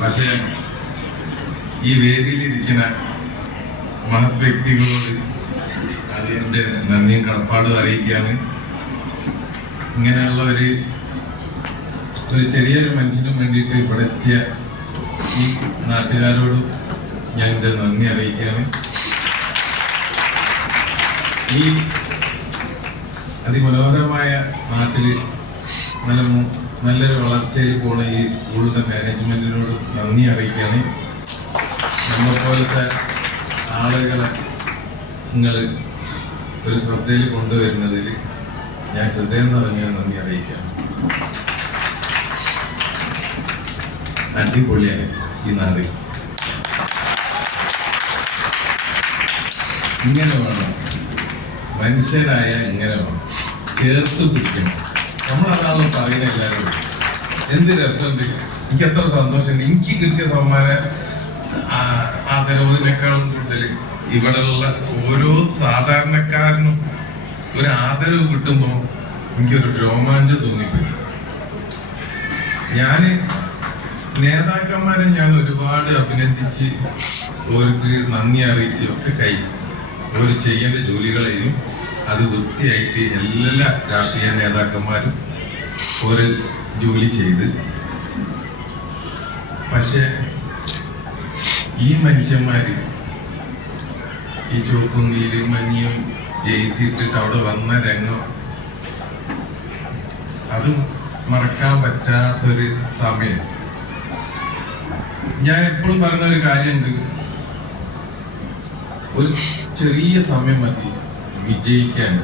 പക്ഷേ ഈ വേദിയിലിരിക്കുന്ന മഹത് വ്യക്തികളോട് അതിൻ്റെ നന്ദിയും കടപ്പാടും അറിയിക്കുകയാണ്. ഇങ്ങനെയുള്ള ഒരു ചെറിയൊരു മനുഷ്യനും വേണ്ടിയിട്ട് ഇവിടെ എത്തിയ ഈ നാട്ടുകാരോടും ഞാൻ എൻ്റെ നന്ദി അറിയിക്കുകയാണ്. ഈ അതിമനോഹരമായ നാട്ടിൽ നല്ലൊരു വളർച്ചയിൽ പോണ ഈ സ്കൂളിൻ്റെ മാനേജ്മെൻറ്റിനോട് നന്ദി അറിയിക്കുകയാണ്. നമ്മളെപ്പോലത്തെ ആളുകളെ നിങ്ങൾ ഒരു ശ്രദ്ധയിൽ കൊണ്ടുവരുന്നതിൽ ഞാൻ ഹൃദയം നിറഞ്ഞ നന്ദി അറിയിക്കുകയാണ്. അടിപൊളിയാണ് ഈ നാട്. ഇങ്ങനെ വേണം, മനുഷ്യരായ ഇങ്ങനെ വേണം, ചേർത്ത് പിടിക്കണം. നമ്മളതാണല്ലോ പറയുന്നത് എല്ലാവരും. എന്ത് രസമുണ്ട്, എനിക്ക് എത്ര സന്തോഷമുണ്ട്. എനിക്ക് കിട്ടിയ സമ്മാന ആദരവിനേക്കാളും കൂടുതൽ ഇവിടെയുള്ള ഓരോ സാധാരണക്കാരനും ഒരു ആദരവ് കിട്ടുമ്പോൾ എനിക്കൊരു രോമാഞ്ചം തോന്നിപ്പോയി. ഞാൻ നേതാക്കന്മാരെ ഞാൻ ഒരുപാട് അഭിനന്ദിച്ച് അവർക്ക് നന്ദി അറിയിച്ച് ഒക്കെ കഴിയും. അവർ ചെയ്യേണ്ട ജോലികളെയും അത് വൃത്തിയായിട്ട് എല്ലാ രാഷ്ട്രീയ നേതാക്കന്മാരും ഒരു ജോലി ചെയ്ത്. പക്ഷെ ഈ മനുഷ്യന്മാര് ഈ ചുവപ്പും നീലും മഞ്ഞയും ജയിച്ചിട്ടിട്ട് അവിടെ വന്ന രംഗം അത് മറക്കാൻ പറ്റാത്തൊരു സമയം. ഞാൻ എപ്പോഴും പറഞ്ഞ ഒരു കാര്യമുണ്ട്, ഒരു ചെറിയ സമയം മതി വിജയിക്കാൻ.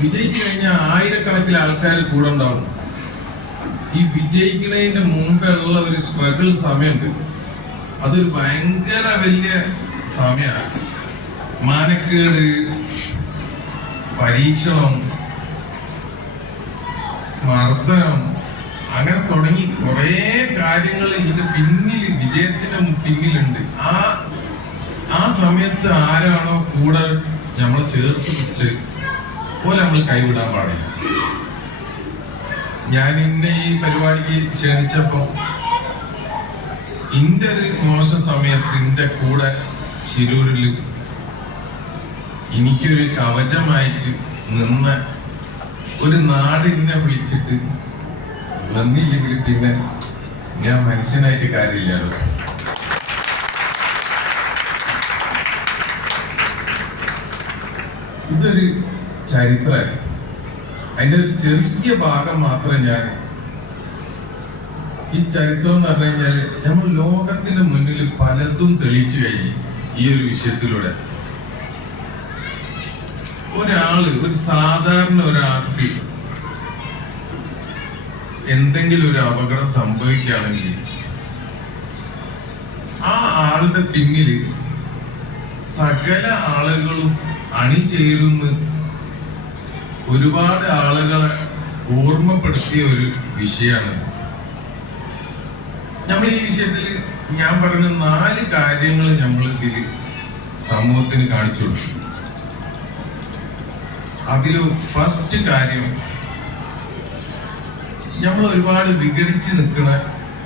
വിജയിച്ചു കഴിഞ്ഞാൽ ആയിരക്കണക്കിന് ആൾക്കാർ കൂടെ ഉണ്ടാവും. ഈ വിജയിക്കുന്നതിന്റെ മുമ്പുള്ള ഒരു സ്ട്രഗിൾ സമയമുണ്ട്, അതൊരു ഭയങ്കര വലിയ സമയമാണ്. മാനക്കേട്, പരീക്ഷണം, മർദ്ദനം, അങ്ങനെ തുടങ്ങി കുറേ കാര്യങ്ങൾ ഇതിന്റെ പിന്നിൽ, വിജയത്തിന്റെ പിന്നിലുണ്ട്. ആ സമയത്ത് ആരാണോ കൂടെ നമ്മളെ ചേർത്ത് വെച്ച് പോലെ നമ്മൾ കൈവിടാൻ പാടില്ല. ഞാൻ ഇന്നെ ഈ പരിപാടിക്ക് ക്ഷണിച്ചപ്പോ ഇന്റെ ഒരു മോശം സമയത്ത് എന്റെ കൂടെ ശിരൂരിൽ എനിക്കൊരു കവചമായിട്ട് നിന്ന ഒരു നാട് എന്നെ വിളിച്ചിട്ട് വന്നില്ലെങ്കിൽ പിന്നെ ഞാൻ മനുഷ്യനായിട്ട് കാര്യമില്ലല്ലോ. ഇതൊരു ചരിത്രമാണ്. അതിന്റെ ഒരു ചെറിയ ഭാഗം മാത്രം ഞാൻ ഈ ചരിത്രം എന്ന് പറഞ്ഞു കഴിഞ്ഞാൽ നമ്മൾ ലോകത്തിന്റെ മുന്നിൽ പലതും തെളിയിച്ചു കഴിഞ്ഞു. ഈ ഒരു വിഷയത്തിലൂടെ ഒരു സാധാരണ ഒരാൾക്ക് എന്തെങ്കിലും ഒരു അപകടം സംഭവിക്കുകയാണെങ്കിൽ ആ ആളുടെ പിന്നിൽ സകല ആളുകളും അണിചേരുന്ന ഒരുപാട് ആളുകളെ ഓർമ്മപ്പെടുത്തിയ ഒരു വിഷയമാണ്. നമ്മൾ ഈ വിഷയത്തിൽ ഞാൻ പറഞ്ഞ 4 കാര്യങ്ങൾ നമ്മൾ ഇതിൽ സമൂഹത്തിന് കാണിച്ചു കൊടുക്കും. അതില് ഫസ്റ്റ് കാര്യം, നമ്മൾ ഒരുപാട് വിഘടിച്ച് നിൽക്കുന്ന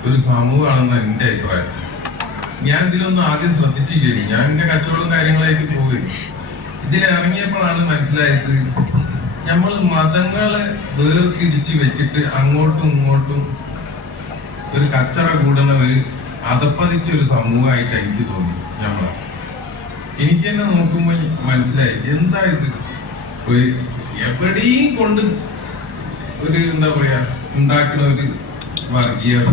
ഒരു സമൂഹമാണെന്ന് എൻ്റെ അഭിപ്രായം. ഞാൻ ഇതിലൊന്നും ആദ്യം ശ്രദ്ധിച്ചില്ല. ഞാൻ എൻ്റെ കച്ചവടം കാര്യങ്ങളായിട്ട് പോയി ഇതിലിറങ്ങിയപ്പോഴാണ് മനസ്സിലായത്, നമ്മൾ മതങ്ങളെ വേർതിരിച്ച് വെച്ചിട്ട് അങ്ങോട്ടും ഇങ്ങോട്ടും ഒരു കച്ചറ കൂടുന്ന ഒരു അതപ്പതിച്ച ഒരു സമൂഹമായിട്ട് എനിക്ക് തോന്നി. എനിക്ക് തന്നെ നോക്കുമ്പോൾ മനസ്സിലായി, എന്താ ഇത് എവിടെയും കൊണ്ട് ഒരു എന്താ പറയാ ഉണ്ടാക്കുന്ന ഒരു വർഗീയത.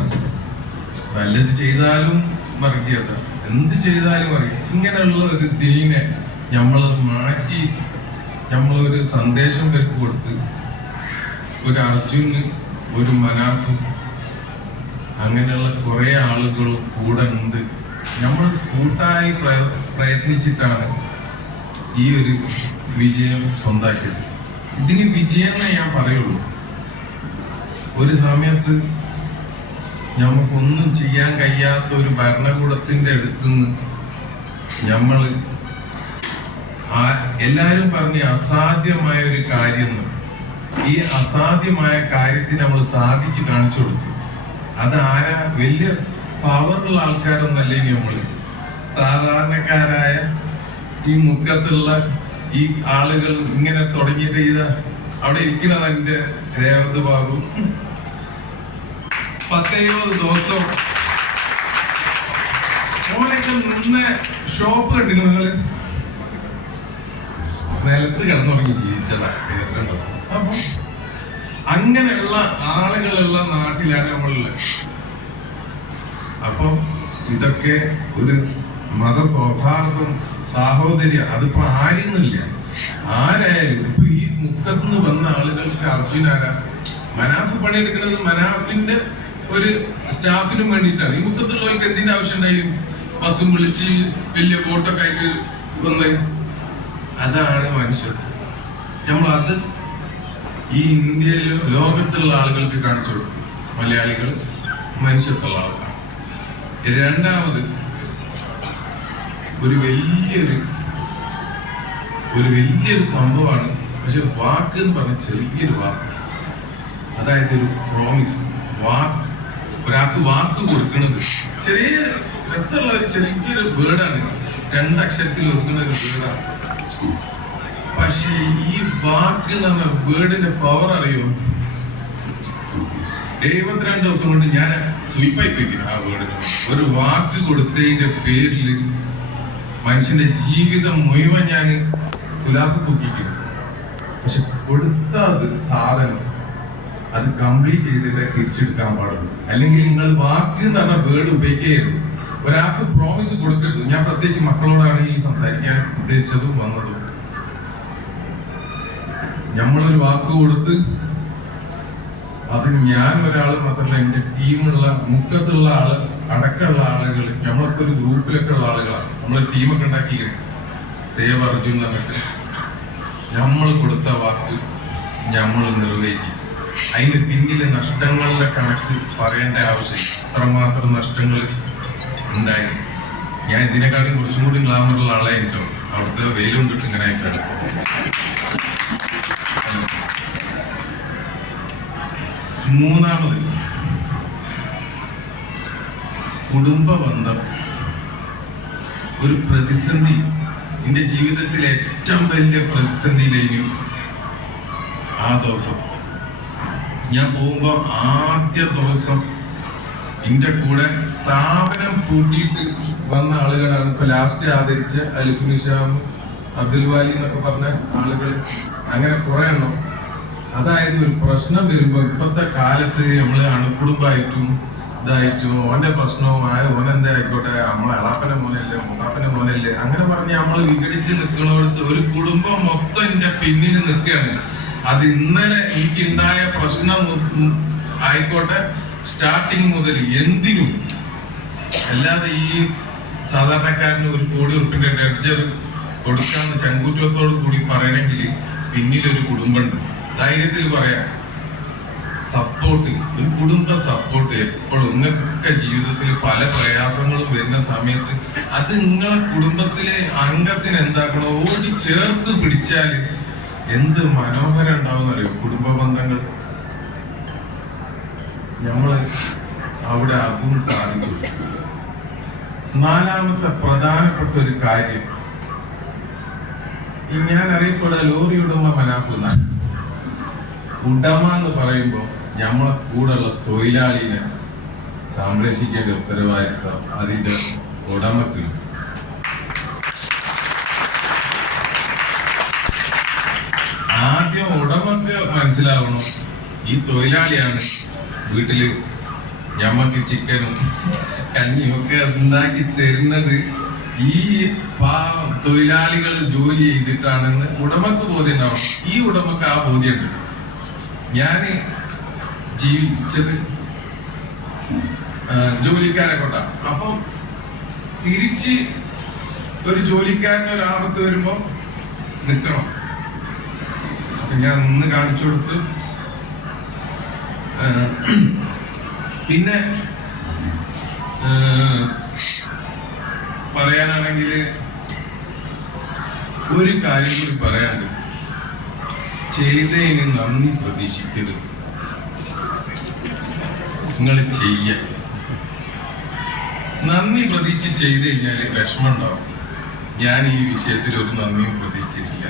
വല്ലത് ചെയ്താലും വർഗീയത, എന്ത് ചെയ്താലും വർഗീയത. ഇങ്ങനെയുള്ള ഒരു ദീനെ നമ്മൾ മാറ്റി നമ്മളൊരു സന്ദേശം പേർക്ക് കൊടുത്ത് ഒരു അർജുന്, ഒരു മനാഫും, അങ്ങനെയുള്ള കുറെ ആളുകൾ കൂടെ ഉണ്ട്. നമ്മൾ കൂട്ടായി പ്രയത്നിച്ചിട്ടാണ് ഈ ഒരു വിജയം സ്വന്തമാക്കിയത്. ഇതിന് വിജയം എന്നേ ഞാൻ പറയുള്ളൂ. ഒരു സമയത്ത് നമുക്കൊന്നും ചെയ്യാൻ കഴിയാത്ത ഒരു ഭരണകൂടത്തിന്റെ അടുത്തുനിന്ന് നമ്മൾ എല്ലാരും പറഞ്ഞ അസാധ്യമായ ഒരു കാര്യം, ഈ അസാധ്യമായ കാര്യത്തിന് നമ്മൾ സാധിച്ചു കാണിച്ചു കൊടുത്തു. അതാരാ? വലിയ പവറുള്ള ആൾക്കാരൊന്നല്ലേ നമ്മള്. സാധാരണക്കാരായ ഈ മുക്കത്തുള്ള ഈ ആളുകൾ ഇങ്ങനെ തുടങ്ങിയിട്ട് ചെയ്ത അവിടെ ഇരിക്കുന്നത് എന്റെ രേവത് ബാബു 10-20 ദിവസം ഓനൊക്കെ നിന്ന് ഷോപ്പ് കണ്ടിരുന്നു. നിങ്ങള് നിലത്ത് കിടന്നുറങ്ങി ജീവിച്ചതാ. അപ്പൊ അങ്ങനെയുള്ള ആളുകളുള്ള നാട്ടിലാണ് നമ്മളുള്ളത്. അപ്പൊ ഇതൊക്കെ ഒരു മതസൗഹാർദ്ദം, സാഹോദര്യം, അതിപ്പോ ആരെയൊന്നുമില്ല. ആരായാലും ഇപ്പൊ ഈ മുക്കത്തുനിന്ന് വന്ന ആളുകൾക്ക് അർജുനാരാ മനാഫ് പണിയെടുക്കുന്നത് മനാഫിന്റെ ഒരു സ്റ്റാഫിനും വേണ്ടിയിട്ടാണ്. ഈ മുക്കത്തുള്ളവർക്ക് എന്തിന്റെ ആവശ്യം ഉണ്ടായും? ബസ്സും വിളിച്ച് വലിയ ബോട്ടൊക്കെ ആയിട്ട് വന്ന്. അതാണ് മനുഷ്യത്വം. നമ്മളത് ഈ ഇന്ത്യയിലും ലോകത്തുള്ള ആളുകൾക്ക് കാണിച്ചു കൊടുക്കും. മലയാളികൾ മനുഷ്യത്വമുള്ള ആൾക്കാണ്. രണ്ടാമത് ഒരു വലിയൊരു സംഭവമാണ്. പക്ഷെ വാക്ക് എന്ന് പറഞ്ഞ ചെറിയൊരു വാക്ക്, അതായത് ഒരു പ്രോമിസ്. വാക്ക്, ഒരാൾക്ക് വാക്ക് കൊടുക്കുന്നത് ചെറിയ രസമുള്ള ഒരു ചെറിയൊരു വേർഡാണ്. 2 അക്ഷരത്തിൽ ഒതുക്കുന്ന ഒരു വേർഡാണ്. പക്ഷെ ഈ വാക്ക് എന്ന് പറഞ്ഞ വേർഡിന്റെ പവർ അറിയോ? 72 ദിവസം കൊണ്ട് ഞാൻ സ്വീപ്പായിപ്പിക്കും ആ വേർഡിന്. ഒരു വാക്ക് കൊടുത്തതിന്റെ പേരിൽ മനുഷ്യന്റെ ജീവിതം മുഴുവൻ ഞാൻ തുലാസത്തൂക്കിക്കും. പക്ഷെ കൊടുത്ത സാധനം അത് കംപ്ലീറ്റ് ചെയ്തിട്ട് തിരിച്ചെടുക്കാൻ പാടുള്ളൂ. അല്ലെങ്കിൽ നിങ്ങൾ വാക്ക് എന്ന് പറഞ്ഞ വേർഡ് ഉപയോഗിക്കരുത്. ഒരാൾക്ക് പ്രോമിസ് കൊടുക്കരുത്. ഞാൻ പ്രത്യേകിച്ച് മക്കളോടാണ് ഈ സംസാരിക്കാൻ ഉദ്ദേശിച്ചതും വന്നതും. നമ്മളൊരു വാക്ക് കൊടുത്ത് അത് ഞാൻ ഒരാൾ മാത്രമല്ല, എന്റെ ടീമുള്ള മുക്കത്തുള്ള ആള് അടക്കമുള്ള ആളുകൾ, നമ്മളൊക്കെ ഒരു ഗ്രൂപ്പിലൊക്കെ ഉള്ള ആളുകളാണ്. നമ്മളൊരു ടീമൊക്കെ ഉണ്ടാക്കിയിരിക്കുന്നത്. സേവ് അർജുൻ എന്ന് പറഞ്ഞിട്ട് നമ്മൾ കൊടുത്ത വാക്ക് നമ്മൾ നിറവേറ്റി. അതിന് പിന്നിലെ നഷ്ടങ്ങളുടെ കണക്ക് പറയേണ്ട ആവശ്യം. അത്രമാത്രം നഷ്ടങ്ങൾ ഉണ്ടായി. ഞാൻ ഇതിനെക്കാട്ടും കുറച്ചും കൂടി ഗ്ലാമറുള്ള ആളായിട്ടോ. അവിടുത്തെ വെയിലും കിട്ടും ഇങ്ങനെ ആയിട്ടാണ്. മൂന്നാമത് കുടുംബ ബന്ധം. ഒരു പ്രതിസന്ധി, എന്റെ ജീവിതത്തിലെ ഏറ്റവും വലിയ പ്രതിസന്ധിയിലേക്കും ആ ദിവസം ഞാൻ പോകുമ്പോ ആദ്യ ദിവസം എന്റെ കൂടെ സ്ഥാപനം കൂട്ടിയിട്ട് വന്ന ആളുകളാണ് ഇപ്പൊ ലാസ്റ്റ് ആദരിച്ച അലിഫ് നിഷാം, അബ്ദുൽ വാലി എന്നൊക്കെ പറഞ്ഞ ആളുകൾ. അങ്ങനെ കുറെ എണ്ണം. അതായത് ഒരു പ്രശ്നം വരുമ്പോ ഇപ്പോഴത്തെ കാലത്ത് നമ്മള് അണുകുടുംബമായിട്ടും ഇതായിട്ടും ഓന്റെ പ്രശ്നവും ഓനെന്താ ആയിക്കോട്ടെ, നമ്മളെ അളാപ്പന്റെ മോനല്ലേ മുതാപ്പന്റെ മോനല്ലേ അങ്ങനെ പറഞ്ഞ് നമ്മള് വിഘടിച്ച് നിൽക്കണോടത്ത് ഒരു കുടുംബം മൊത്തം എന്റെ പിന്നിൽ നിൽക്കുകയാണ്. അത് ഇന്നലെ എനിക്കുണ്ടായ പ്രശ്നം ആയിക്കോട്ടെ, സ്റ്റാർട്ടിങ് മുതൽ എന്തിനും. അല്ലാതെ ഈ സാധാരണക്കാരന് ഒരു ₹1 കോടി ഡെഡ്ജർ കൊടുക്കാന്ന് ചങ്കൂറ്റത്തോട് കൂടി പറയണമെങ്കിൽ പിന്നിലൊരു കുടുംബമുണ്ട്. ധൈര്യത്തിൽ പറയാം. സപ്പോർട്ട്, ഒരു കുടുംബ സപ്പോർട്ട് എപ്പോഴും. നിങ്ങൾക്കൊക്കെ ജീവിതത്തിൽ പല പ്രയാസങ്ങളും വരുന്ന സമയത്ത് അത് നിങ്ങളെ കുടുംബത്തിലെ അംഗത്തിന് എന്താക്കണോ ഓടി ചേർത്ത് പിടിച്ചാൽ എന്ത് മനോഹരം ഉണ്ടാവും അറിയോ കുടുംബ ബന്ധങ്ങൾ. നമ്മള് അവിടെ അതും സാധിച്ചു. നാലാമത്തെ പ്രധാനപ്പെട്ട ഒരു കാര്യം, ഞാൻ അറിയപ്പെടുക ലോറി ഉടമ മനാക്കുന്ന ഉടമ എന്ന് പറയുമ്പോൾ നമ്മളെ കൂടെയുള്ള തൊഴിലാളിനെ സംരക്ഷിക്കേണ്ട ഉത്തരവാദിത്വം അതിന്റെ ഉടമക്ക്. ആദ്യം ഉടമക്ക് മനസ്സിലാവണം ഈ തൊഴിലാളിയാണ് വീട്ടില് ഞമ്മക്ക് ചിക്കനും കഞ്ഞിയും ഒക്കെ ഉണ്ടാക്കി തരുന്നത് ഈ തൊഴിലാളികൾ ജോലി ചെയ്തിട്ടാണെന്ന് ഉടമക്ക് ബോധ്യം ഉണ്ടാവണം. ഈ ഉടമക്ക് ആ ബോധ്യമുണ്ട്. ഞാന് ജീവിച്ചത് ജോലിക്കാരെ കൊണ്ടാണ്. അപ്പം തിരിച്ച് ഒരു ജോലിക്കാരന് ഒരു ആപത്ത് വരുമ്പോ നിൽക്കണം. അപ്പൊ ഞാൻ ഒന്ന് കാണിച്ചു കൊടുത്ത് പിന്നെ പറയാനാണെങ്കിൽ ഒരു കാര്യം കൂടി പറയാനുണ്ട്. ചെയ്തതിന് നന്ദി പ്രതീക്ഷിക്കരുത്. നിങ്ങൾ ചെയ്യ. നന്ദി പ്രതീക്ഷിച്ച് ചെയ്ത് കഴിഞ്ഞാൽ വിഷമം ഉണ്ടാവും. ഞാൻ ഈ വിഷയത്തിൽ ഒരു നന്ദിയും പ്രതീക്ഷിച്ചിട്ടില്ല.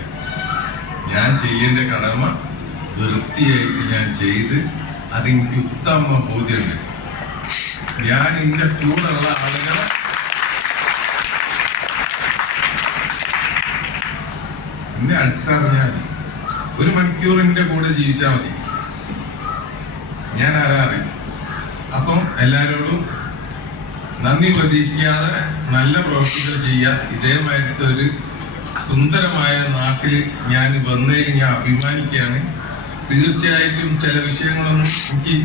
ഞാൻ ചെയ്യേണ്ട കടമ വൃത്തിയായിട്ട് ഞാൻ ചെയ്ത് അതെനിക്ക് ഉത്തമ ബോധ്യമുണ്ട്. ഞാൻ എന്റെ കൂടെയുള്ള ആളുകളെ എന്നെ അടുത്തറിഞ്ഞാൽ 1 മണിക്കൂർ എന്റെ കൂടെ ജീവിച്ചാൽ മതി, ഞാൻ ആരാറിയും. അപ്പം എല്ലാവരോടും നന്ദി പ്രതീക്ഷിക്കാതെ നല്ല പ്രവൃത്തികൾ ചെയ്യാം. ഇതേമായിട്ട് ഒരു സുന്ദരമായ നാട്ടിൽ ഞാൻ വന്നതിൽ ഞാൻ അഭിമാനിക്കുകയാണ്. തീർച്ചയായിട്ടും ചില വിഷയങ്ങളൊന്നും എനിക്ക്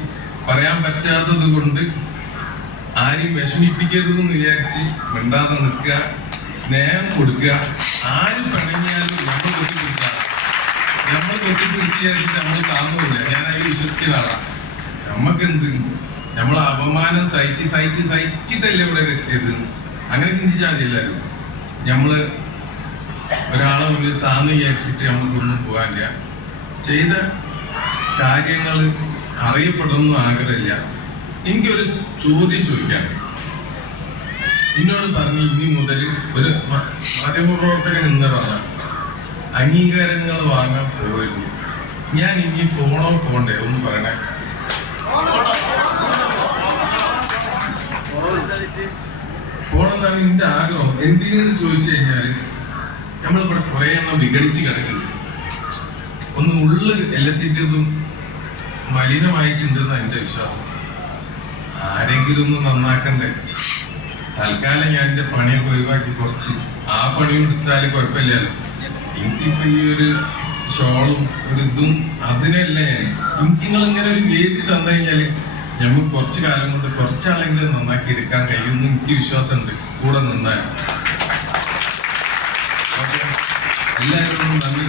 പറയാൻ പറ്റാത്തത് കൊണ്ട് ആരെയും വിഷമിപ്പിക്കരുതെന്ന് വിചാരിച്ച് മിണ്ടാതെ നിൽക്കുക, സ്നേഹം കൊടുക്കുക. ആരും പിണങ്ങിയാലും നമ്മൾ തൊട്ടിപ്പിടിക്കുക. നമ്മൾ തൊട്ടിപ്പിടിച്ച് വിചാരിച്ചിട്ട് നമ്മൾ താങ്ങൂല. ഞാൻ അതിൽ വിശ്വസിക്കുന്ന ആളാണ്. നമ്മക്കെന്ത്, നമ്മളെ അപമാനം സഹിച്ചിട്ടല്ലേ ഇവിടെ എത്തിയത്. അങ്ങനെ ചിന്തിച്ചാൽ മതി എല്ലാവരും. നമ്മള് ഒരാളെ മുന്നിൽ താന്ന് വിചാരിച്ചിട്ട് നമുക്കൊന്നും പോകാനില്ല. ചെയ്ത കാര്യങ്ങൾ അറിയപ്പെടുന്ന ആഗ്രഹമില്ല. എനിക്കൊരു ചോദ്യം ചോദിക്കാൻ. എന്നോട് പറഞ്ഞു ഇനി മുതൽ ഒരു മാധ്യമപ്രവർത്തകൻ എന്ന് പറഞ്ഞ അംഗീകാരങ്ങൾ വാങ്ങാൻ പോകരുത്. ഞാൻ ഇനി പോണോ പോണ്ടേ ഒന്ന് പറയണേ. പോണെന്നാണ് എന്റെ ആഗ്രഹം. എന്തിനെന്ന് ചോദിച്ചു കഴിഞ്ഞാല് നമ്മളിവിടെ കുറെ എണ്ണം വിഘടിച്ച് കിടക്കുന്നുണ്ട്. ഒന്ന് ഉള്ളിൽ എല്ലാത്തിൻ്റെതും മലിനമായിട്ടുണ്ടെന്നാണ് എന്റെ വിശ്വാസം. ആരെങ്കിലും ഒന്ന് നന്നാക്കണ്ടേ. തൽക്കാലം ഞാൻ എന്റെ പണിയൊക്കെ ഒഴിവാക്കി കുറച്ച് ആ പണി എടുത്താല് കുഴപ്പമില്ലല്ലോ. എനിക്കിപ്പോ ഈ ഒരു ഷോളും ഒരു ഇതും അതിനല്ല ഞാൻ. എനിക്ക് നിങ്ങൾ ഇങ്ങനെ ഒരു വേദി തന്നു കഴിഞ്ഞാല് ഞമ്മക്ക് കുറച്ചു കാലം കൊണ്ട് കുറച്ചാളെങ്കിലും നന്നാക്കി എടുക്കാൻ കഴിയുമെന്ന് എനിക്ക് വിശ്വാസമുണ്ട്. കൂടെ നിന്നാൽ എല്ലാവരോടും നന്ദി.